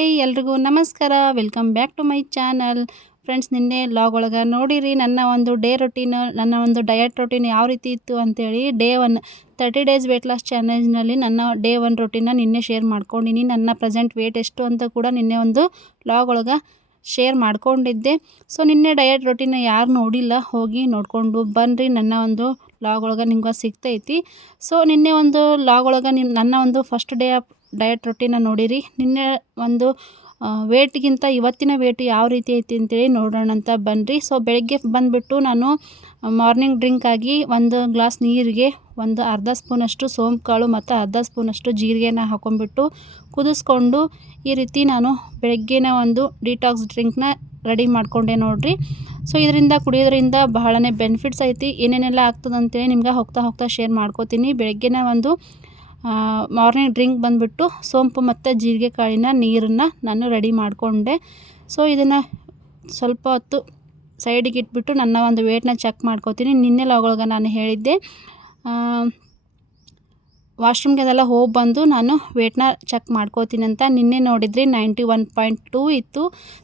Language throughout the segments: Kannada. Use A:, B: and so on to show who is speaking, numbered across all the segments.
A: ಹಾಯ್ ಎಲ್ರಿಗೂ ನಮಸ್ಕಾರ. Welcome back to my channel friends ನಿನ್ನೆ ಲಾಗ್ ಒಳಗೆ ನೋಡಿರಿ ನನ್ನ ಒಂದು ಡೇ ರೊಟೀನ್ ನನ್ನ ಒಂದು ಡಯಟ್ ರೊಟೀನ್ ಯಾವ ರೀತಿ ಇತ್ತು ಅಂತೇಳಿ day one thirty days weight loss ಚಾಲೆಂಜ್ನಲ್ಲಿ ನನ್ನ ಡೇ ಒನ್ ರೊಟೀನ ನಿನ್ನೆ ಶೇರ್ ಮಾಡ್ಕೊಂಡಿನಿ. ನನ್ನ ಪ್ರೆಸೆಂಟ್ ವೇಟ್ ಎಷ್ಟು ಅಂತ ಕೂಡ ನಿನ್ನೆ ಒಂದು ಲಾಗ್ ಒಳಗೆ ಶೇರ್ ಮಾಡ್ಕೊಂಡಿದ್ದೆ. ಸೊ ನಿನ್ನೆ ಡಯಟ್ ರೊಟೀನ ಯಾರು ನೋಡಿಲ್ಲ, ಹೋಗಿ ನೋಡಿಕೊಂಡು ಬನ್ನಿರಿ ನನ್ನ ಒಂದು ಲಾಗ್ ಒಳಗೆ ನಿಮ್ಗೆ ಸಿಗ್ತೈತಿ. ಸೊ ನಿನ್ನೆ ಒಂದು ಲಾಗ್ ಒಳಗೆ ನಿಮ್ಮ ನನ್ನ ಒಂದು ಫಸ್ಟ್ ಡೇ ಆಫ್ ಡಯಟ್ ರೊಟ್ಟಿನ ನೋಡಿರಿ. ನಿನ್ನೆ ಒಂದು ವೇಟ್ಗಿಂತ ಇವತ್ತಿನ ವೇಟ್ ಯಾವ ರೀತಿ ಐತಿ ಅಂತೇಳಿ ನೋಡೋಣ ಅಂತ ಬನ್ನಿರಿ ಸೊ ಬೆಳಗ್ಗೆ ಬಂದುಬಿಟ್ಟು ನಾನು ಮಾರ್ನಿಂಗ್ ಡ್ರಿಂಕ್ ಆಗಿ ಒಂದು ಗ್ಲಾಸ್ ನೀರಿಗೆ ಒಂದು ಅರ್ಧ ಸ್ಪೂನಷ್ಟು ಸೋಂಪು ಕಾಳು ಮತ್ತು ಅರ್ಧ ಸ್ಪೂನಷ್ಟು ಜೀರಿಗೆನ ಹಾಕೊಂಡ್ಬಿಟ್ಟು ಕುದಿಸ್ಕೊಂಡು ಈ ರೀತಿ ನಾನು ಬೆಳಗ್ಗೆನ ಒಂದು ಡಿಟಾಕ್ಸ್ ಡ್ರಿಂಕ್ನ ರೆಡಿ ಮಾಡಿಕೊಂಡೆ ನೋಡಿರಿ. ಸೊ ಇದರಿಂದ ಕುಡಿಯೋದ್ರಿಂದ ಬಹಳನೇ ಬೆನಿಫಿಟ್ಸ್ ಐತಿ. ಏನೇನೆಲ್ಲ ಆಗ್ತದಂತೇಳಿ ನಿಮ್ಗೆ ಹೋಗ್ತಾ ಹೋಗ್ತಾ ಶೇರ್ ಮಾಡ್ಕೋತೀನಿ. ಬೆಳಗ್ಗೆನ ಒಂದು ಮಾರ್ನಿಂಗ್ ಡ್ರಿಂಕ್ ಬಂದುಬಿಟ್ಟು ಸೋಂಪು ಮತ್ತು ಜೀರಿಗೆ ಕಾಳಿನ ನೀರನ್ನು ನಾನು ರೆಡಿ ಮಾಡಿಕೊಂಡೆ. ಸೊ ಇದನ್ನು ಸ್ವಲ್ಪ ಹೊತ್ತು ಸೈಡಿಗೆ ಇಟ್ಬಿಟ್ಟು ನನ್ನ ಒಂದು ವೇಟ್ನ ಚೆಕ್ ಮಾಡ್ಕೋತೀನಿ. ನಿನ್ನೆ ಲಾಗೊಳಗೆ ನಾನು ಹೇಳಿದ್ದೆ. ವಾಶ್ರೂಮ್ಗೆ ಅದೆಲ್ಲ ಹೋಗಿ ಬಂದು ನಾನು ವೇಟ್ನ ಚೆಕ್ ಮಾಡ್ಕೋತೀನಿ ಅಂತ. ನಿನ್ನೆ ನೋಡಿದ್ರಿ ನೈಂಟಿ ಒನ್ ಪಾಯಿಂಟ್ ಟೂ ಇತ್ತು.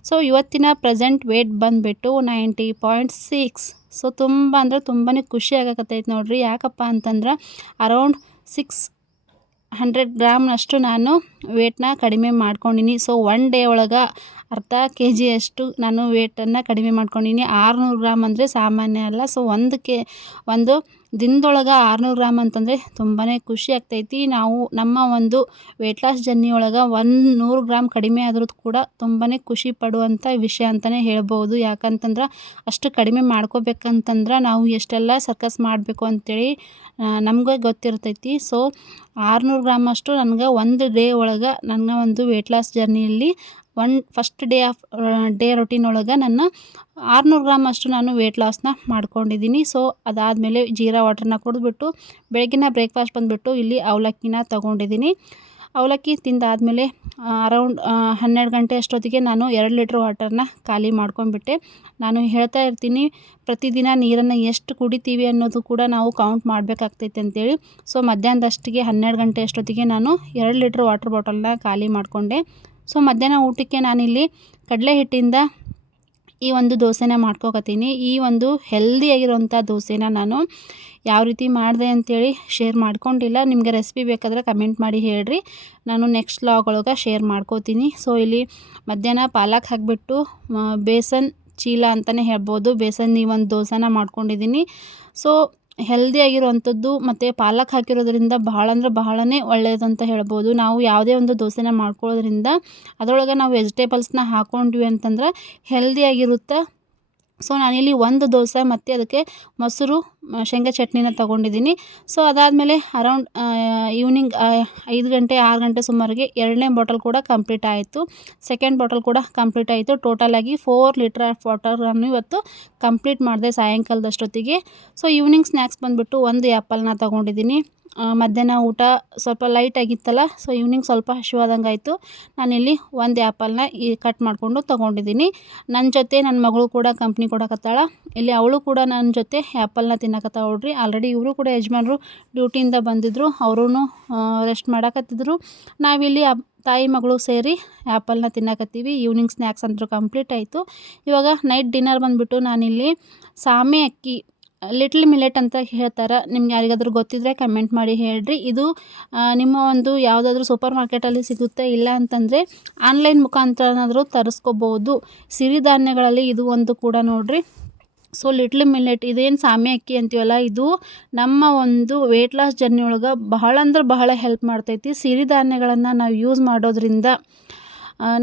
A: ಸೊ ಇವತ್ತಿನ ಪ್ರೆಸೆಂಟ್ ವೇಟ್ ಬಂದುಬಿಟ್ಟು ನೈಂಟಿ ಪಾಯಿಂಟ್ ಸಿಕ್ಸ್ ಸೊ ತುಂಬ ಅಂದರೆ ತುಂಬಾ ಖುಷಿ ಆಗಕತ್ತೈತೆ ನೋಡಿರಿ. ಯಾಕಪ್ಪ ಅಂತಂದ್ರೆ ಅರೌಂಡ್ ಸಿಕ್ಸ್ ಹಂಡ್ರೆಡ್ ಗ್ರಾಮ್ನಷ್ಟು ನಾನು ವೇಟ್ನ ಕಡಿಮೆ ಮಾಡ್ಕೊಂಡಿನಿ. ಸೊ ಒನ್ ಡೇ ಒಳಗೆ ಅರ್ಧ ಕೆ ಜಿಯಷ್ಟು ನಾನು ವೇಟನ್ನು ಕಡಿಮೆ ಮಾಡ್ಕೊಂಡಿನಿ. ಆರುನೂರು ಗ್ರಾಮ್ ಅಂದರೆ ಸಾಮಾನ್ಯ ಅಲ್ಲ. ಸೊ ಒಂದು ಕೆ, ಒಂದು ದಿನದೊಳಗೆ ಆರುನೂರು ಗ್ರಾಮ್ ಅಂತಂದರೆ ತುಂಬಾ ಖುಷಿ ಆಗ್ತೈತಿ. ನಾವು ನಮ್ಮ ಒಂದು ವೆಯ್ಟ್ ಲಾಸ್ ಜರ್ನಿ ಒಳಗೆ ಒಂದು ನೂರು ಗ್ರಾಮ್ ಕಡಿಮೆ ಆದರೂ ಕೂಡ ತುಂಬಾ ಖುಷಿ ಪಡುವಂಥ ವಿಷಯ ಅಂತಲೇ ಹೇಳ್ಬೋದು. ಯಾಕಂತಂದ್ರೆ ಅಷ್ಟು ಕಡಿಮೆ ಮಾಡ್ಕೋಬೇಕಂತಂದ್ರೆ ನಾವು ಎಷ್ಟೆಲ್ಲ ಸರ್ಕಸ್ ಮಾಡಬೇಕು ಅಂತೇಳಿ ನಮಗೆ ಗೊತ್ತಿರ್ತೈತಿ. ಸೊ ಆರುನೂರು ಗ್ರಾಮ್ ಅಷ್ಟು ನನಗೆ ಒಂದು ಡೇ ಒಳಗೆ ನನ್ನ ಒಂದು weight loss ಜರ್ನಿಯಲ್ಲಿ one first day of day routine ಒಳಗೆ ನನ್ನ ಆರುನೂರು ಗ್ರಾಮ್ ಅಷ್ಟು ನಾನು ವೆಯ್ಟ್ ಲಾಸ್ನ ಮಾಡ್ಕೊಂಡಿದ್ದೀನಿ ಸೊ ಅದಾದಮೇಲೆ ಜೀರಾ ವಾಟರ್ನ ಕುಡಿದ್ಬಿಟ್ಟು ಬೆಳಗಿನ ಬ್ರೇಕ್ಫಾಸ್ಟ್ ಬಂದುಬಿಟ್ಟು ಇಲ್ಲಿ ಅವಲಕ್ಕಿನ ತೊಗೊಂಡಿದ್ದೀನಿ ಅವಲಕ್ಕಿ ತಿಂದಾದಮೇಲೆ ಅರೌಂಡ್ ಹನ್ನೆರಡು ಗಂಟೆ ಅಷ್ಟೊತ್ತಿಗೆ ನಾನು ಎರಡು ಲೀಟ್ರ್ ವಾಟರ್ನ ಖಾಲಿ ಮಾಡ್ಕೊಂಡ್ಬಿಟ್ಟೆ. ನಾನು ಹೇಳ್ತಾ ಇರ್ತೀನಿ, ಪ್ರತಿದಿನ ನೀರನ್ನು ಎಷ್ಟು ಕುಡಿತೀವಿ ಅನ್ನೋದು ಕೂಡ ನಾವು ಕೌಂಟ್ ಮಾಡಬೇಕಾಗ್ತೈತೆ ಅಂತೇಳಿ. ಸೊ ಮಧ್ಯಾಹ್ನದಷ್ಟಿಗೆ ಹನ್ನೆರಡು ಗಂಟೆ ಅಷ್ಟೊತ್ತಿಗೆ ನಾನು ಎರಡು ಲೀಟ್ರ್ ವಾಟರ್ ಬಾಟಲ್ನ ಖಾಲಿ ಮಾಡಿಕೊಂಡೆ. ಸೊ ಮಧ್ಯಾಹ್ನ ಊಟಕ್ಕೆ ನಾನಿಲ್ಲಿ ಕಡಲೆ ಹಿಟ್ಟಿಂದ ಈ ಒಂದು ದೋಸೆನ ಮಾಡ್ಕೋಕತ್ತೀನಿ. ಈ ಒಂದು ಹೆಲ್ದಿಯಾಗಿರೋಂಥ ದೋಸೆನ ನಾನು ಯಾವ ರೀತಿ ಮಾಡಿದೆ ಅಂಥೇಳಿ ಶೇರ್ ಮಾಡ್ಕೊಂಡಿಲ್ಲ. ನಿಮಗೆ ರೆಸಿಪಿ ಬೇಕಾದರೆ ಕಮೆಂಟ್ ಮಾಡಿ ಹೇಳ್ರಿ. ನಾನು ನೆಕ್ಸ್ಟ್ ಲಾಗ್ ಒಳಗೆ ಶೇರ್ ಮಾಡ್ಕೋತೀನಿ. ಸೊ ಇಲ್ಲಿ ಮಧ್ಯಾಹ್ನ ಪಾಲಕ್ ಹಾಕಿಬಿಟ್ಟು ಬೇಸನ್ ಚೀಲ ಅಂತಲೇ ಹೇಳ್ಬೋದು. ಬೇಸನ್ ಈ ಒಂದು ದೋಸೆನ ಮಾಡ್ಕೊಂಡಿದ್ದೀನಿ. ಸೊ ಹೆಲ್ದಿಯಾಗಿರುವಂಥದ್ದು ಮತ್ತು ಪಾಲಕ್ ಹಾಕಿರೋದ್ರಿಂದ ಭಾಳ ಅಂದ್ರೆ ಬಹಳನೇ ಒಳ್ಳೆಯದಂತ ಹೇಳ್ಬೋದು. ನಾವು ಯಾವುದೇ ಒಂದು ದೋಸೆನ ಮಾಡ್ಕೊಳ್ಳೋದ್ರಿಂದ ಅದರೊಳಗೆ ನಾವು ವೆಜಿಟೇಬಲ್ಸ್ನ ಹಾಕ್ಕೊಂಡ್ವಿ ಅಂತಂದ್ರೆ ಹೆಲ್ದಿಯಾಗಿರುತ್ತೆ ಸೊ ನಾನಿಲ್ಲಿ ಒಂದು ದೋಸೆ ಮತ್ತು ಅದಕ್ಕೆ ಮೊಸರು ಶೇಂಗಾ ಚಟ್ನಿನ ತೊಗೊಂಡಿದ್ದೀನಿ. ಸೊ ಅದಾದಮೇಲೆ ಅರೌಂಡ್ ಈವ್ನಿಂಗ್ ಐದು ಗಂಟೆ, ಆರು ಗಂಟೆ ಸುಮಾರಿಗೆ ಎರಡನೇ ಬಾಟಲ್ ಕೂಡ ಕಂಪ್ಲೀಟ್ ಆಯಿತು. ಸೆಕೆಂಡ್ ಬಾಟಲ್ ಕೂಡ ಕಂಪ್ಲೀಟ್ ಆಯಿತು. ಟೋಟಲಾಗಿ ಫೋರ್ ಲೀಟರ್ ಆಫ್ ವಾಟರನ್ನು ಇವತ್ತು ಕಂಪ್ಲೀಟ್ ಮಾಡಿದೆ ಸಾಯಂಕಾಲದಷ್ಟೊತ್ತಿಗೆ. ಸೊ ಈವ್ನಿಂಗ್ ಸ್ನ್ಯಾಕ್ಸ್ ಬಂದುಬಿಟ್ಟು ಒಂದು ಆ್ಯಪಲ್ನ ತೊಗೊಂಡಿದ್ದೀನಿ. ಮಧ್ಯಾಹ್ನ ಊಟ ಸ್ವಲ್ಪ ಲೈಟ್ ಆಗಿತ್ತಲ್ಲ ಸೊ ಈವ್ನಿಂಗ್ ಸ್ವಲ್ಪ ಹಸಿವಾದಂಗೆ ಆಯಿತು ನಾನಿಲ್ಲಿ ಒಂದು ಆ್ಯಪಲ್ನ ಈ ಕಟ್ ಮಾಡಿಕೊಂಡು ತೊಗೊಂಡಿದ್ದೀನಿ. ನನ್ನ ಜೊತೆ ನನ್ನ ಮಗಳು ಕೂಡ ಕಂಪ್ನಿ ಕೊಡಕತ್ತಾಳ. ಇಲ್ಲಿ ಅವಳು ಕೂಡ ನನ್ನ ಜೊತೆ ಆ್ಯಪಲ್ನ ತಿನ್ನಕತ್ತಾಳ ನೋಡ್ರಿ. ಆಲ್ರೆಡಿ ಇವರು ಕೂಡ ಯಜಮಾನರು ಡ್ಯೂಟಿಯಿಂದ ಬಂದಿದ್ದರು ಅವರೂ ರೆಸ್ಟ್ ಮಾಡಕತ್ತಿದ್ರು. ನಾವಿಲ್ಲಿ ತಾಯಿ ಮಗಳು ಸೇರಿ ಆ್ಯಪಲ್ನ ತಿನ್ನಕತ್ತೀವಿ. ಈವ್ನಿಂಗ್ ಸ್ನ್ಯಾಕ್ಸ್ ಅಂತೂ ಕಂಪ್ಲೀಟ್ ಆಯಿತು. ಇವಾಗ ನೈಟ್ ಡಿನ್ನರ್ ಬಂದುಬಿಟ್ಟು ನಾನಿಲ್ಲಿ ಸಾಮೆ ಅಕ್ಕಿ ಲಿಟ್ಲ್ ಮಿಲೆಟ್ ಅಂತ ಹೇಳ್ತಾರೆ. ನಿಮ್ಗೆ ಯಾರಿಗಾದ್ರೂ ಗೊತ್ತಿದ್ದರೆ ಕಮೆಂಟ್ ಮಾಡಿ ಹೇಳ್ರಿ. ಇದು ನಿಮ್ಮ ಒಂದು ಯಾವುದಾದ್ರೂ ಸೂಪರ್ ಮಾರ್ಕೆಟಲ್ಲಿ ಸಿಗುತ್ತೆ ಇಲ್ಲ ಅಂತಂದರೆ ಆನ್ಲೈನ್ ಮುಖಾಂತರನಾದರೂ ತರಿಸ್ಕೋಬೋದು. ಸಿರಿಧಾನ್ಯಗಳಲ್ಲಿ ಇದು ಒಂದು ಕೂಡ ನೋಡಿರಿ. ಸೊ ಲಿಟ್ಲ್ ಮಿಲೆಟ್ ಇದೇನು ಸಾಮೆ ಅಕ್ಕಿ ಅಂತೀವಲ್ಲ, ಇದು ನಮ್ಮ ಒಂದು ವೆಯ್ಟ್ ಲಾಸ್ ಜರ್ನಿ ಒಳಗೆ ಬಹಳ ಅಂದ್ರೆ ಬಹಳ ಹೆಲ್ಪ್ ಮಾಡ್ತೈತಿ ಸಿರಿಧಾನ್ಯಗಳನ್ನು ನಾವು ಯೂಸ್ ಮಾಡೋದ್ರಿಂದ.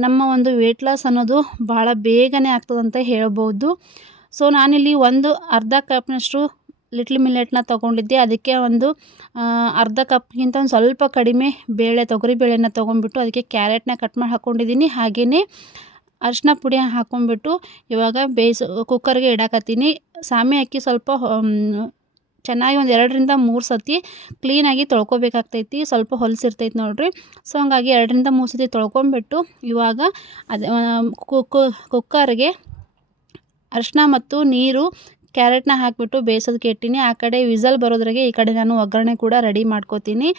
A: ನಮ್ಮ ಒಂದು ವೆಯ್ಟ್ ಲಾಸ್ ಅನ್ನೋದು ಬಹಳ ಬೇಗನೆ ಆಗ್ತದಂತ ಹೇಳ್ಬೋದು. ಸೊ ನಾನಿಲ್ಲಿ ಒಂದು ಅರ್ಧ ಕಪ್ನಷ್ಟು ಲಿಟ್ಲ್ ಮಿಲೆಟ್ನ ತೊಗೊಂಡಿದ್ದೆ. ಅದಕ್ಕೆ ಒಂದು ಅರ್ಧ ಕಪ್ಗಿಂತ ಒಂದು ಸ್ವಲ್ಪ ಕಡಿಮೆ ಬೇಳೆ, ತೊಗರಿ ಬೇಳೆನ ತೊಗೊಂಡ್ಬಿಟ್ಟು ಅದಕ್ಕೆ ಕ್ಯಾರೆಟ್ನ ಕಟ್ ಮಾಡಿ ಹಾಕ್ಕೊಂಡಿದ್ದೀನಿ ಹಾಗೆಯೇ ಅರಿಶಿನ ಪುಡಿ ಹಾಕ್ಕೊಂಡ್ಬಿಟ್ಟು ಇವಾಗ ಬೇಯಿಸು ಕುಕ್ಕರ್ಗೆ ಇಡಾಕತ್ತೀನಿ. ಸಾಮೆ ಅಕ್ಕಿ ಸ್ವಲ್ಪ ಚೆನ್ನಾಗಿ ಒಂದು ಎರಡರಿಂದ ಮೂರು ಸತಿ ಕ್ಲೀನಾಗಿ ತೊಳ್ಕೊಬೇಕಾಗ್ತೈತಿ. ಸ್ವಲ್ಪ ಹೊಲಸಿರ್ತೈತಿ ನೋಡಿರಿ. ಸೊ ಹಂಗಾಗಿ ಎರಡರಿಂದ ಮೂರು ಸತಿ ತೊಳ್ಕೊಂಬಿಟ್ಟು ಇವಾಗ ಅದೇ ಕುಕ್ಕರ್ಗೆ ಅರಿಶಿನ ಮತ್ತು ನೀರು ಕ್ಯಾರೆಟ್ನ ಹಾಕಿಬಿಟ್ಟು ಬೇಯಿಸೋದಕ್ಕೆ ಇಟ್ಟಿನಿ. ಆ ಕಡೆ ವಿಸಲ್ ಬರೋದ್ರಾಗೆ ಈ ಕಡೆ ನಾನು ಒಗ್ಗರಣೆ ಕೂಡ ರೆಡಿ ಮಾಡ್ಕೋತೀನಿ.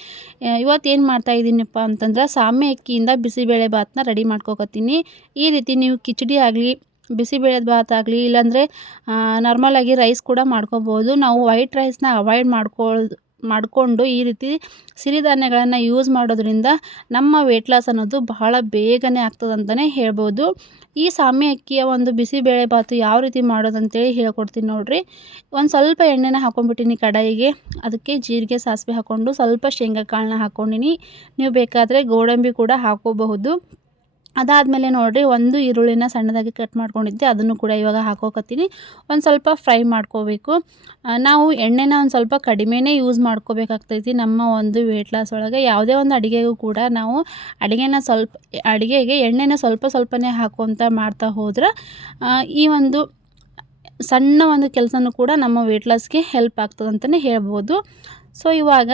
A: ಇವತ್ತು ಏನು ಮಾಡ್ತಾಯಿದ್ದೀನಪ್ಪ ಅಂತಂದ್ರೆ ಸಾಮೆ ಅಕ್ಕಿಯಿಂದ ಬಿಸಿಬೇಳೆ ಭಾತನ್ನ ರೆಡಿ ಮಾಡ್ಕೊಕತ್ತೀನಿ. ಈ ರೀತಿ ನೀವು ಕಿಚಡಿ ಆಗಲಿ, ಬಿಸಿಬೇಳೆ ಭಾತ್ ಆಗಲಿ, ಇಲ್ಲಾಂದರೆ ನಾರ್ಮಲಾಗಿ ರೈಸ್ ಕೂಡ ಮಾಡ್ಕೋಬೋದು. ನಾವು ವೈಟ್ ರೈಸ್ನ ಅವಾಯ್ಡ್ ಮಾಡ್ಕೊಳ್ಳೋದು ಮಾಡಿಕೊಂಡು ಈ ರೀತಿ ಸಿರಿಧಾನ್ಯಗಳನ್ನು ಯೂಸ್ ಮಾಡೋದ್ರಿಂದ ನಮ್ಮ ವೆಯ್ಟ್ ಲಾಸ್ ಅನ್ನೋದು ಬಹಳ ಬೇಗನೆ ಆಗ್ತದಂತಲೇ ಹೇಳ್ಬೋದು. ಈ ಸಾಮೆ ಅಕ್ಕಿಯ ಒಂದು ಬಿಸಿಬೇಳೆ ಭಾತು ಯಾವ ರೀತಿ ಮಾಡೋದಂತೇಳಿ ಹೇಳ್ಕೊಡ್ತೀನಿ ನೋಡಿರಿ. ಒಂದು ಸ್ವಲ್ಪ ಎಣ್ಣೆನ ಹಾಕೊಂಡ್ಬಿಟ್ಟಿನಿ ಕಡಾಯಿಗೆ. ಅದಕ್ಕೆ ಜೀರಿಗೆ, ಸಾಸಿವೆ ಹಾಕ್ಕೊಂಡು ಸ್ವಲ್ಪ ಶೇಂಗಾ ಕಾಳನ್ನ ಹಾಕ್ಕೊಂಡಿನಿ ನೀವು ಬೇಕಾದರೆ ಗೋಡಂಬಿ ಕೂಡ ಹಾಕೋಬಹುದು. ಅದಾದಮೇಲೆ ನೋಡಿರಿ, ಒಂದು ಈರುಳ್ಳಿನ ಸಣ್ಣದಾಗಿ ಕಟ್ ಮಾಡ್ಕೊಂಡಿದ್ದೆ, ಅದನ್ನು ಕೂಡ ಇವಾಗ ಹಾಕೋಕತ್ತೀನಿ. ಒಂದು ಸ್ವಲ್ಪ ಫ್ರೈ ಮಾಡ್ಕೋಬೇಕು. ನಾವು ಎಣ್ಣೆನ ಒಂದು ಸ್ವಲ್ಪ ಕಡಿಮೆನೇ ಯೂಸ್ ಮಾಡ್ಕೋಬೇಕಾಗ್ತೈತಿ. ನಮ್ಮ ಒಂದು ವೆಯ್ಟ್ ಲಾಸ್ ಒಳಗೆ ಯಾವುದೇ ಒಂದು ಅಡುಗೆಗೂ ಕೂಡ ನಾವು ಅಡುಗೆನ ಸ್ವಲ್ಪ, ಅಡುಗೆಗೆ ಎಣ್ಣೆನ ಸ್ವಲ್ಪ ಸ್ವಲ್ಪನೇ ಹಾಕುವಂತ ಮಾಡ್ತಾ ಹೋದ್ರೆ ಈ ಒಂದು ಸಣ್ಣ ಒಂದು ಕೆಲಸನೂ ಕೂಡ ನಮ್ಮ ವೆಯ್ಟ್ ಲಾಸ್ಗೆ ಹೆಲ್ಪ್ ಆಗ್ತದಂತಲೇ ಹೇಳ್ಬೋದು. ಸೊ ಇವಾಗ,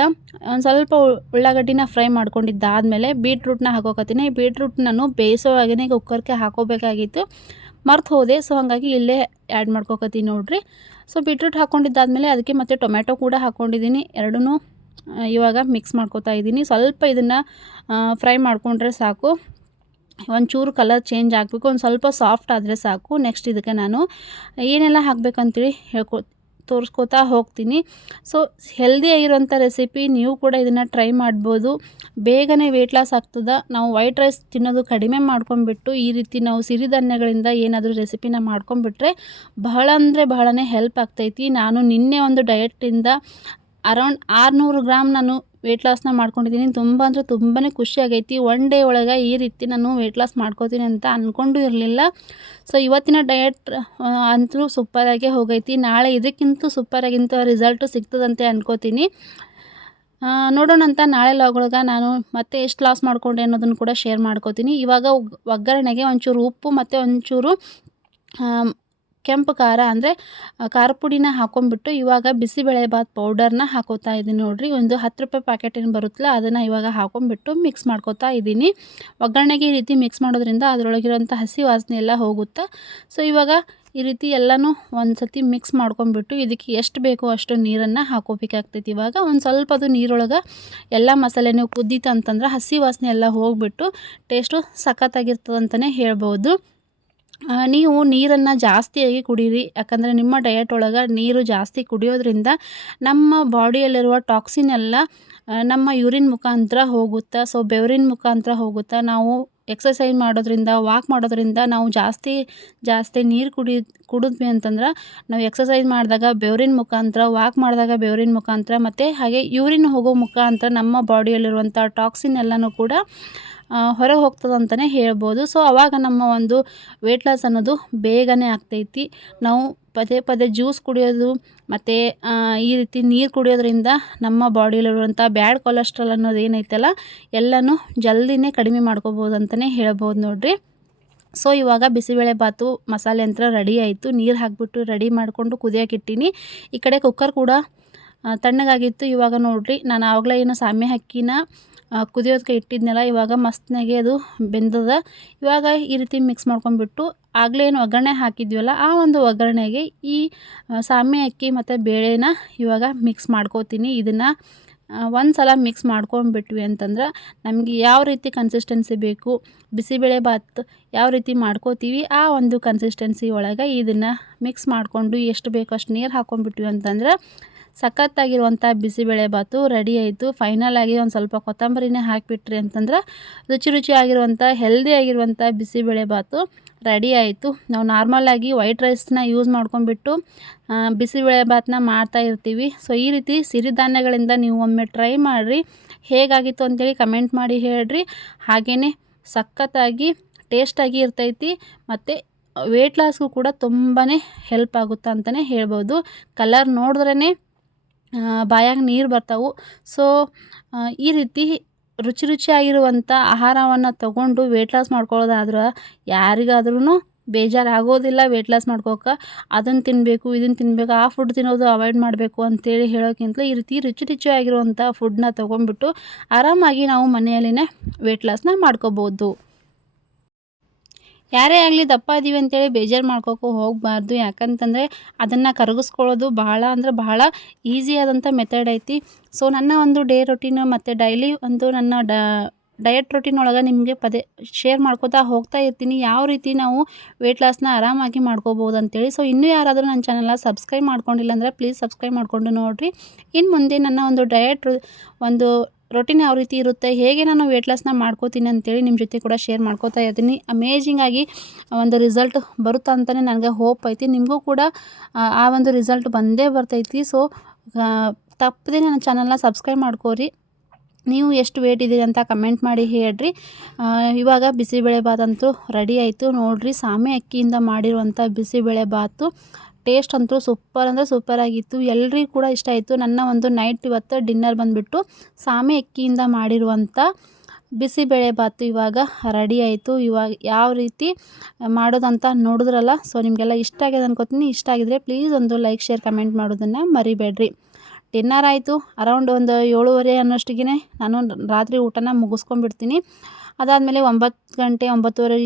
A: ಒಂದು ಸ್ವಲ್ಪ ಉಳ್ಳಾಗಡ್ಡಿನ ಫ್ರೈ ಮಾಡ್ಕೊಂಡಿದ್ದಾದಮೇಲೆ ಬೀಟ್ರೂಟ್ನ ಹಾಕೋಕತ್ತೀನಿ. ಬೀಟ್ರೂಟ್ ನಾನು ಬೇಯಿಸೋವಾಗೇ ಕುಕ್ಕರ್ಗೆ ಹಾಕೋಬೇಕಾಗಿತ್ತು. ಮರ್ತು ಹೋದೆ. ಸೊ ಹಾಗಾಗಿ ಇಲ್ಲೇ ಆ್ಯಡ್ ಮಾಡ್ಕೊಕತ್ತೀನಿ ನೋಡಿರಿ. ಸೊ ಬೀಟ್ರೂಟ್ ಹಾಕ್ಕೊಂಡಿದ್ದಾದಮೇಲೆ ಅದಕ್ಕೆ ಮತ್ತು ಟೊಮೆಟೊ ಕೂಡ ಹಾಕ್ಕೊಂಡಿದ್ದೀನಿ ಎರಡೂ ಇವಾಗ ಮಿಕ್ಸ್ ಮಾಡ್ಕೋತಾ ಇದ್ದೀನಿ. ಸ್ವಲ್ಪ ಇದನ್ನು ಫ್ರೈ ಮಾಡಿಕೊಂಡ್ರೆ ಸಾಕು. ಒಂಚೂರು ಕಲರ್ ಚೇಂಜ್ ಆಗಬೇಕು. ಒಂದು ಸ್ವಲ್ಪ ಸಾಫ್ಟ್ ಆದರೆ ಸಾಕು. ನೆಕ್ಸ್ಟ್ ಇದಕ್ಕೆ ನಾನು ಏನೆಲ್ಲ ಹಾಕಬೇಕಂತೇಳಿ ಹೇಳ್ಕೊ ತೋರಿಸ್ಕೋತಾ ಹೋಗ್ತೀನಿ. ಸೊ ಹೆಲ್ದಿ ಆಗಿರೋಂಥ ರೆಸಿಪಿ ನೀವು ಕೂಡ ಇದನ್ನು ಟ್ರೈ ಮಾಡ್ಬೋದು. ಬೇಗನೆ ವೆಯ್ಟ್ ಲಾಸ್ ಆಗ್ತದೆ. ನಾವು ವೈಟ್ ರೈಸ್ ತಿನ್ನೋದು ಕಡಿಮೆ ಮಾಡ್ಕೊಂಬಿಟ್ಟು ಈ ರೀತಿ ನಾವು ಸಿರಿಧಾನ್ಯಗಳಿಂದ ಏನಾದರೂ ರೆಸಿಪಿನ ಮಾಡ್ಕೊಂಬಿಟ್ರೆ ಬಹಳ ಅಂದರೆ ಬಹಳನೇ ಹೆಲ್ಪ್ ಆಗ್ತೈತಿ. ನಾನು ನಿನ್ನೆ ಒಂದು ಡಯಟಿಂದ ಅರೌಂಡ್ ಆರುನೂರು ಗ್ರಾಮ್ ನಾನು ವೆಯ್ಟ್ ಲಾಸ್ನ ಮಾಡ್ಕೊಂಡಿದ್ದೀನಿ. ತುಂಬ ಅಂದರೆ ತುಂಬಾ ಖುಷಿ ಆಗೈತಿ. ಒನ್ ಡೇ ಒಳಗೆ ಈ ರೀತಿ ನಾನು ವೆಯ್ಟ್ ಲಾಸ್ ಮಾಡ್ಕೋತೀನಿ ಅಂತ ಅಂದ್ಕೊಂಡು ಇರಲಿಲ್ಲ. ಸೊ ಇವತ್ತಿನ ಡಯಟ್ ಅಂತೂ ಸೂಪರಾಗೆ ಹೋಗೈತಿ. ನಾಳೆ ಇದಕ್ಕಿಂತ ಸೂಪರಾಗಿಂತ ರಿಸಲ್ಟು ಸಿಗ್ತದಂತೆ ಅನ್ಕೋತೀನಿ. ನೋಡೋಣ ಅಂತ ನಾಳೆ ಲಾಗೊಳಗೆ ನಾನು ಮತ್ತೆ ಎಷ್ಟು ಲಾಸ್ ಮಾಡಿಕೊಂಡೆ ಅನ್ನೋದನ್ನು ಕೂಡ ಶೇರ್ ಮಾಡ್ಕೋತೀನಿ. ಇವಾಗ ಒಗ್ಗರಣೆಗೆ ಒಂಚೂರು ಉಪ್ಪು ಮತ್ತು ಒಂಚೂರು ಕೆಂಪು ಖಾರ ಅಂದರೆ ಖಾರ ಪುಡಿನ ಹಾಕೊಂಡ್ಬಿಟ್ಟು ಇವಾಗ ಬಿಸಿಬೇಳೆಭಾತ್ ಪೌಡರ್ನ ಹಾಕೋತಾ ಇದ್ದೀನಿ ನೋಡಿರಿ. ಒಂದು ಹತ್ತು ರೂಪಾಯಿ ಪ್ಯಾಕೆಟ್ ಏನು ಬರುತ್ತಲ್ಲ, ಅದನ್ನು ಇವಾಗ ಹಾಕೊಂಡ್ಬಿಟ್ಟು ಮಿಕ್ಸ್ ಮಾಡ್ಕೋತಾ ಇದ್ದೀನಿ ಒಗ್ಗರಣೆಗೆ ಈ ರೀತಿ ಮಿಕ್ಸ್ ಮಾಡೋದ್ರಿಂದ ಅದರೊಳಗಿರೋಂಥ ಹಸಿ ವಾಸನೆ ಎಲ್ಲ ಹೋಗುತ್ತೆ? ಸೊ ಇವಾಗ ಈ ರೀತಿ ಎಲ್ಲನೂ ಒಂದು ಸತಿ ಮಿಕ್ಸ್ ಮಾಡ್ಕೊಂಡ್ಬಿಟ್ಟು ಇದಕ್ಕೆ ಎಷ್ಟು ಬೇಕೋ ಅಷ್ಟು ನೀರನ್ನು ಹಾಕೋಬೇಕಾಗ್ತೈತಿ. ಇವಾಗ ಒಂದು ಸ್ವಲ್ಪ ಅದು ನೀರೊಳಗೆ ಎಲ್ಲ ಮಸಾಲೆನೂ ಕುದ್ದಿತ್ತು ಅಂತಂದ್ರೆ ಹಸಿ ವಾಸನೆ ಎಲ್ಲ ಹೋಗಿಬಿಟ್ಟು ಟೇಸ್ಟು ಸಖತ್ತಾಗಿರ್ತದಂತಲೇ ಹೇಳ್ಬೋದು. ನೀವು ನೀರನ್ನು ಜಾಸ್ತಿಯಾಗಿ ಕುಡೀರಿ. ಯಾಕಂದರೆ ನಿಮ್ಮ ಡಯಟ್ ಒಳಗೆ ನೀರು ಜಾಸ್ತಿ ಕುಡಿಯೋದ್ರಿಂದ ನಮ್ಮ ಬಾಡಿಯಲ್ಲಿರುವ ಟಾಕ್ಸಿನ್ ಎಲ್ಲ ನಮ್ಮ ಯೂರಿನ್ ಮುಖಾಂತರ ಹೋಗುತ್ತಾ ಸೊ ಬೆವರಿನ ಮುಖಾಂತರ ಹೋಗುತ್ತಾ, ನಾವು ಎಕ್ಸಸೈಸ್ ಮಾಡೋದ್ರಿಂದ ವಾಕ್ ಮಾಡೋದ್ರಿಂದ ನಾವು ಜಾಸ್ತಿ ಜಾಸ್ತಿ ನೀರು ಕುಡಿ, ಕುಡಿದ್ವಿ ಅಂತಂದ್ರೆ ನಾವು ಎಕ್ಸಸೈಸ್ ಮಾಡಿದಾಗ ಬೆವರಿನ ಮುಖಾಂತರ ವಾಕ್ ಮಾಡಿದಾಗ ಬೆವರಿನ ಮುಖಾಂತರ, ಮತ್ತು ಹಾಗೆ ಯೂರಿನ್ ಹೋಗೋ ಮುಖಾಂತರ ನಮ್ಮ ಬಾಡಿಯಲ್ಲಿರುವಂಥ ಟಾಕ್ಸಿನ್ ಎಲ್ಲನೂ ಕೂಡ ಹೊರಗೆ ಹೋಗ್ತದೆ ಅಂತಲೇ ಹೇಳ್ಬೋದು. ಸೊ ಅವಾಗ ನಮ್ಮ ಒಂದು ವೆಯ್ಟ್ ಲಾಸ್ ಅನ್ನೋದು ಬೇಗನೆ ಆಗ್ತೈತಿ. ನಾವು ಪದೇ ಪದೇ ಜ್ಯೂಸ್ ಕುಡಿಯೋದು, ಮತ್ತು ಈ ರೀತಿ ನೀರು ಕುಡಿಯೋದ್ರಿಂದ ನಮ್ಮ ಬಾಡಿಯಲ್ಲಿರುವಂಥ ಬ್ಯಾಡ್ ಕೊಲೆಸ್ಟ್ರಾಲ್ ಅನ್ನೋದು ಏನೈತಲ್ಲ, ಎಲ್ಲನೂ ಜಲ್ದಿನೇ ಕಡಿಮೆ ಮಾಡ್ಕೋಬೋದು ಅಂತಲೇ ಹೇಳ್ಬೋದು ನೋಡಿರಿ. ಸೊ ಇವಾಗ ಬಿಸಿಬೇಳೆ ಬಾತು, ಮಸಾಲೆ ಯಂತ್ರ ರೆಡಿ ಆಯಿತು. ನೀರು ಹಾಕಿಬಿಟ್ಟು ರೆಡಿ ಮಾಡಿಕೊಂಡು ಕುದಿಯೋಕೆ ಇಟ್ಟೀನಿ. ಈ ಕಡೆ ಕುಕ್ಕರ್ ಕೂಡ ತಣ್ಣಗಾಗಿತ್ತು. ಇವಾಗ ನೋಡಿರಿ, ನಾನು ಆವಾಗಲೇ ಏನು ಸಾಮೆ ಅಕ್ಕಿನ ಕುದಿಯೋದಕ್ಕೆ ಇಟ್ಟಿದ್ನಲ್ಲ, ಇವಾಗ ಮಸ್ತ್ನಾಗೆ ಅದು ಬೆಂದದ. ಇವಾಗ ಈ ರೀತಿ ಮಿಕ್ಸ್ ಮಾಡ್ಕೊಂಡ್ಬಿಟ್ಟು ಆಗಲೇ ಏನು ಒಗ್ಗರಣೆ ಹಾಕಿದ್ವಲ್ಲ, ಆ ಒಂದು ಒಗ್ಗರಣೆಗೆ ಈ ಸಾಮೆ ಅಕ್ಕಿ ಮತ್ತು ಬೇಳೆನ ಇವಾಗ ಮಿಕ್ಸ್ ಮಾಡ್ಕೋತೀನಿ. ಇದನ್ನು ಒಂದು ಸಲ ಮಿಕ್ಸ್ ಮಾಡ್ಕೊಂಡ್ಬಿಟ್ವಿ ಅಂತಂದ್ರೆ ನಮಗೆ ಯಾವ ರೀತಿ ಕನ್ಸಿಸ್ಟೆನ್ಸಿ ಬೇಕು, ಬಿಸಿಬೇಳೆ ಭಾತ್ ಯಾವ ರೀತಿ ಮಾಡ್ಕೋತೀವಿ, ಆ ಒಂದು ಕನ್ಸಿಸ್ಟೆನ್ಸಿ ಒಳಗೆ ಇದನ್ನು ಮಿಕ್ಸ್ ಮಾಡಿಕೊಂಡು ಎಷ್ಟು ಬೇಕೋ ಅಷ್ಟು ನೀರು ಹಾಕ್ಕೊಂಡ್ಬಿಟ್ವಿ ಅಂತಂದ್ರೆ ಸಖತ್ತಾಗಿರುವಂಥ ಬಿಸಿಬೇಳೆಬಾತು ರೆಡಿ ಆಯಿತು. ಫೈನಲ್ ಆಗಿ ಒಂದು ಸ್ವಲ್ಪ ಕೊತ್ತಂಬರಿನೇ ಹಾಕಿಬಿಟ್ರಿ ಅಂತಂದ್ರೆ ರುಚಿ ಹೆಲ್ದಿ ಆಗಿರುವಂಥ ಬಿಸಿಬೇಳೆಭಾತು ರೆಡಿ ಆಯಿತು. ನಾವು ನಾರ್ಮಲಾಗಿ ವೈಟ್ ರೈಸ್ನ ಯೂಸ್ ಮಾಡ್ಕೊಂಡ್ಬಿಟ್ಟು ಬಿಸಿಬೇಳೆಬಾತನ್ನ ಮಾಡ್ತಾ ಇರ್ತೀವಿ. ಸೊ ಈ ರೀತಿ ಸಿರಿಧಾನ್ಯಗಳಿಂದ ನೀವು ಒಮ್ಮೆ ಟ್ರೈ ಮಾಡಿರಿ. ಹೇಗಾಗಿತ್ತು ಅಂತೇಳಿ ಕಮೆಂಟ್ ಮಾಡಿ ಹೇಳ್ರಿ. ಹಾಗೆಯೇ ಸಖತ್ತಾಗಿ ಟೇಸ್ಟಾಗಿ ಇರ್ತೈತಿ ಮತ್ತು ವೆಯ್ಟ್ ಲಾಸ್ಗೂ ಕೂಡ ತುಂಬಾ ಹೆಲ್ಪ್ ಆಗುತ್ತೆ ಅಂತಲೇ ಹೇಳ್ಬೋದು. ಕಲರ್ ನೋಡಿದ್ರೇ ಬಾಯಾಗ ನೀರು ಬರ್ತಾವೆ. ಸೊ ಈ ರೀತಿ ರುಚಿ ರುಚಿಯಾಗಿರುವಂಥ ಆಹಾರವನ್ನು ತಗೊಂಡು ವೆಯ್ಟ್ ಲಾಸ್ ಮಾಡ್ಕೊಳ್ಳೋದಾದ್ರೆ ಯಾರಿಗಾದ್ರೂ ಬೇಜಾರಾಗೋದಿಲ್ಲ ವೆಯ್ಟ್ ಲಾಸ್ ಮಾಡ್ಕೋಕೆ. ಅದನ್ನು ತಿನ್ನಬೇಕು ಇದನ್ನು ತಿನ್ನಬೇಕು ಆ ಫುಡ್ ತಿನ್ನೋದು ಅವಾಯ್ಡ್ ಮಾಡಬೇಕು ಅಂತೇಳಿ ಹೇಳೋಕ್ಕಿಂತ ಈ ರೀತಿ ರುಚಿ ರುಚಿಯಾಗಿರುವಂಥ ಫುಡ್ನ ತೊಗೊಂಡ್ಬಿಟ್ಟು ಆರಾಮಾಗಿ ನಾವು ಮನೆಯಲ್ಲೇ ವೆಯ್ಟ್ ಲಾಸ್ನ ಮಾಡ್ಕೋಬೋದು. ಯಾರೇ ಆಗಲಿ ದಪ್ಪ ಇದ್ದೀವಿ ಅಂತೇಳಿ ಬೇಜಾರು ಮಾಡ್ಕೋಕು ಹೋಗಬಾರ್ದು. ಯಾಕಂತಂದರೆ ಅದನ್ನು ಕರಗಿಸ್ಕೊಳ್ಳೋದು ಬಹಳ ಅಂದ್ರೆ ಬಹಳ ಈಸಿ ಆದಂಥ ಮೆಥಡ್ ಐತಿ. ಸೊ ನನ್ನ ಒಂದು ಡೇ ರೊಟೀನು ಮತ್ತು ಡೈಲಿ ಒಂದು ನನ್ನ ಡಯಟ್ ರೊಟೀನ್ ಒಳಗೆ ನಿಮಗೆ ಪದೇ ಶೇರ್ ಮಾಡ್ಕೋತಾ ಹೋಗ್ತಾ ಇರ್ತೀನಿ. ಯಾವ ರೀತಿ ನಾವು ವೆಯ್ಟ್ ಲಾಸ್ನ ಆರಾಮಾಗಿ ಮಾಡ್ಕೋಬೋದು ಅಂತೇಳಿ. ಸೊ ಇನ್ನೂ ಯಾರಾದರೂ ನನ್ನ ಚಾನಲ್ನ ಸಬ್ಸ್ಕ್ರೈಬ್ ಮಾಡ್ಕೊಂಡಿಲ್ಲ ಅಂದರೆ ಪ್ಲೀಸ್ ಸಬ್ಸ್ಕ್ರೈಬ್ ಮಾಡಿಕೊಂಡು ನೋಡಿರಿ. ಇನ್ನು ಮುಂದೆ ನನ್ನ ಒಂದು ಡಯಟ್ ಒಂದು ರೊಟೀನ್ ಯಾವ ರೀತಿ ಇರುತ್ತೆ, ಹೇಗೆ ನಾನು ವೆಯ್ಟ್ ಲಾಸ್ನ ಮಾಡ್ಕೋತೀನಿ ಅಂತೇಳಿ ನಿಮ್ಮ ಜೊತೆ ಕೂಡ ಶೇರ್ ಮಾಡ್ಕೋತಾ ಇದ್ದೀನಿ. ಅಮೇಜಿಂಗ್ ಆಗಿ ಒಂದು ರಿಸಲ್ಟ್ ಬರುತ್ತಾ ಅಂತಲೇ ನನಗೆ ಹೋಪ್ ಐತಿ. ನಿಮಗೂ ಕೂಡ, ಆ ಒಂದು ರಿಸಲ್ಟ್ ಬಂದೇ ಬರ್ತೈತಿ. ಸೊ ತಪ್ಪದೆ ನನ್ನ ಚಾನಲ್ನ ಸಬ್ಸ್ಕ್ರೈಬ್ ಮಾಡ್ಕೋರಿ. ನೀವು ಎಷ್ಟು ವೇಟ್ ಇದ್ದೀರಿ ಅಂತ ಕಮೆಂಟ್ ಮಾಡಿ ಹೇಳ್ರಿ. ಇವಾಗ ಬಿಸಿಬೇಳೆಬಾತಂತೂ ರೆಡಿ ಆಯಿತು. ನೋಡಿರಿ, ಸಾಮೆ ಅಕ್ಕಿಯಿಂದ ಮಾಡಿರುವಂಥ ಬಿಸಿಬೇಳೆಬಾತು ಟೇಸ್ಟ್ ಅಂತೂ ಸೂಪರ್ ಅಂದರೆ ಸೂಪರ್ ಆಗಿತ್ತು. ಎಲ್ರಿಗೂ ಕೂಡ ಇಷ್ಟ ಆಯಿತು. ನನ್ನ ಒಂದು ನೈಟ್ ಇವತ್ತು ಡಿನ್ನರ್ ಬಂದುಬಿಟ್ಟು ಸಾಮೆ ಅಕ್ಕಿಯಿಂದ ಮಾಡಿರುವಂಥ ಬಿಸಿಬೇಳೆಬಾತು ಇವಾಗ ರೆಡಿ ಆಯಿತು. ಇವಾಗ ಯಾವ ರೀತಿ ಮಾಡೋದಂತ ನೋಡಿದ್ರಲ್ಲ, ಸೊ ನಿಮಗೆಲ್ಲ ಇಷ್ಟ ಆಗಿದೆ ಅನ್ಕೋತೀನಿ. ಇಷ್ಟ ಆಗಿದ್ರೆ ಪ್ಲೀಸ್ ಒಂದು ಲೈಕ್ ಶೇರ್ ಕಮೆಂಟ್ ಮಾಡೋದನ್ನು ಮರಿಬೇಡ್ರಿ. ಡಿನ್ನರ್ ಆಯಿತು. ಅರೌಂಡ್ ಒಂದು ಏಳುವರೆ ಅನ್ನೋಷ್ಟಿಗೆ ನಾನು ರಾತ್ರಿ ಊಟನ ಮುಗಿಸ್ಕೊಂಡ್ಬಿಡ್ತೀನಿ. ಅದಾದಮೇಲೆ ಒಂಬತ್ತು ಗಂಟೆ, ಒಂಬತ್ತುವರೆ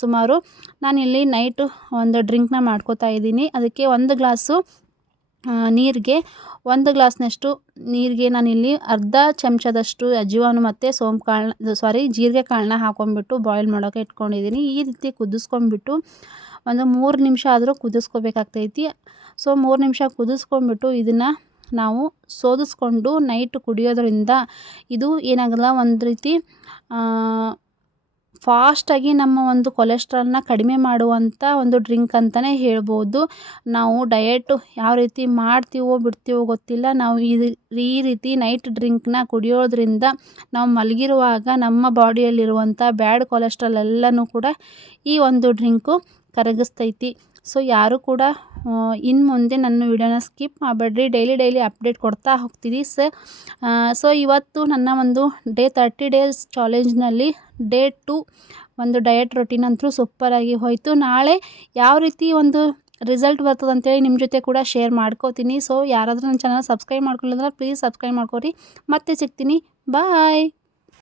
A: ಸುಮಾರು ನಾನಿಲ್ಲಿ ನೈಟು ಒಂದು ಡ್ರಿಂಕ್ನ ಮಾಡ್ಕೋತಾ ಇದ್ದೀನಿ. ಅದಕ್ಕೆ ಒಂದು ಗ್ಲಾಸು ನೀರಿಗೆ, ಒಂದು ಗ್ಲಾಸ್ನಷ್ಟು ನೀರಿಗೆ ನಾನಿಲ್ಲಿ ಅರ್ಧ ಚಮಚದಷ್ಟು ಅಜ್ಜಿವಾನು ಮತ್ತು ಸೋಂಪು ಕಾಳನ್ನ ಸಾರಿ ಜೀರಿಗೆ ಕಾಳನ್ನ ಹಾಕೊಂಡ್ಬಿಟ್ಟು ಬಾಯ್ಲ್ ಮಾಡೋಕೆ ಇಟ್ಕೊಂಡಿದ್ದೀನಿ. ಈ ರೀತಿ ಕುದಿಸ್ಕೊಂಡ್ಬಿಟ್ಟು ಒಂದು ಮೂರು ನಿಮಿಷ ಆದರೂ ಕುದಿಸ್ಕೋಬೇಕಾಗ್ತೈತಿ. ಸೊ, ಮೂರು ನಿಮಿಷ ಕುದಿಸ್ಕೊಂಡ್ಬಿಟ್ಟು ಇದನ್ನು ನಾವು ಸೋದಿಸ್ಕೊಂಡು ನೈಟ್ ಕುಡಿಯೋದ್ರಿಂದ ಇದು ಏನಾಗಲ್ಲ, ಒಂದು ರೀತಿ ಫಾಸ್ಟಾಗಿ ನಮ್ಮ ಒಂದು ಕೊಲೆಸ್ಟ್ರಾಲ್ನ ಕಡಿಮೆ ಮಾಡುವಂಥ ಒಂದು ಡ್ರಿಂಕ್ ಅಂತಲೇ ಹೇಳ್ಬೋದು. ನಾವು ಡಯೆಟು ಯಾವ ರೀತಿ ಮಾಡ್ತೀವೋ ಬಿಡ್ತೀವೋ ಗೊತ್ತಿಲ್ಲ. ನಾವು ಇದು ಈ ರೀತಿ ನೈಟ್ ಡ್ರಿಂಕ್ನ ಕುಡಿಯೋದ್ರಿಂದ ನಾವು ಮಲಗಿರುವಾಗ ನಮ್ಮ ಬಾಡಿಯಲ್ಲಿರುವಂಥ ಬ್ಯಾಡ್ ಕೊಲೆಸ್ಟ್ರಾಲ್ ಎಲ್ಲನೂ ಕೂಡ ಈ ಒಂದು ಡ್ರಿಂಕು ಕರಗಿಸ್ತೈತಿ. ಸೊ ಯಾರು ಕೂಡ ಇನ್ನು ಮುಂದೆ ನನ್ನ ವಿಡಿಯೋನ ಸ್ಕಿಪ್ ಮಾಡಬೇಡ್ರಿ. ಡೈಲಿ ಡೈಲಿ ಅಪ್ಡೇಟ್ ಕೊಡ್ತಾ ಹೋಗ್ತೀನಿ ಸ ಸೊ ಇವತ್ತು ನನ್ನ ಒಂದು ಡೇ ತರ್ಟಿ ಡೇಸ್ ಚಾಲೆಂಜ್ನಲ್ಲಿ ಡೇ ಟು ಒಂದು ಡಯಟ್ ರೊಟೀನ್ ಅಂತೂ ಸೂಪರಾಗಿ ಹೋಯಿತು. ನಾಳೆ ಯಾವ ರೀತಿ ಒಂದು ರಿಸಲ್ಟ್ ಬರ್ತದೆ ಅಂತೇಳಿ ನಿಮ್ಮ ಜೊತೆ ಕೂಡ ಶೇರ್ ಮಾಡ್ಕೋತೀನಿ. ಸೊ ಯಾರಾದರೂ ನನ್ನ ಚಾನಲ್ ಸಬ್ಸ್ಕ್ರೈಬ್ ಮಾಡ್ಕೊಳ್ಳೋದ್ರೆ ಪ್ಲೀಸ್ ಸಬ್ಸ್ಕ್ರೈಬ್ ಮಾಡ್ಕೊರಿ. ಮತ್ತೆ ಸಿಗ್ತೀನಿ. ಬಾಯ್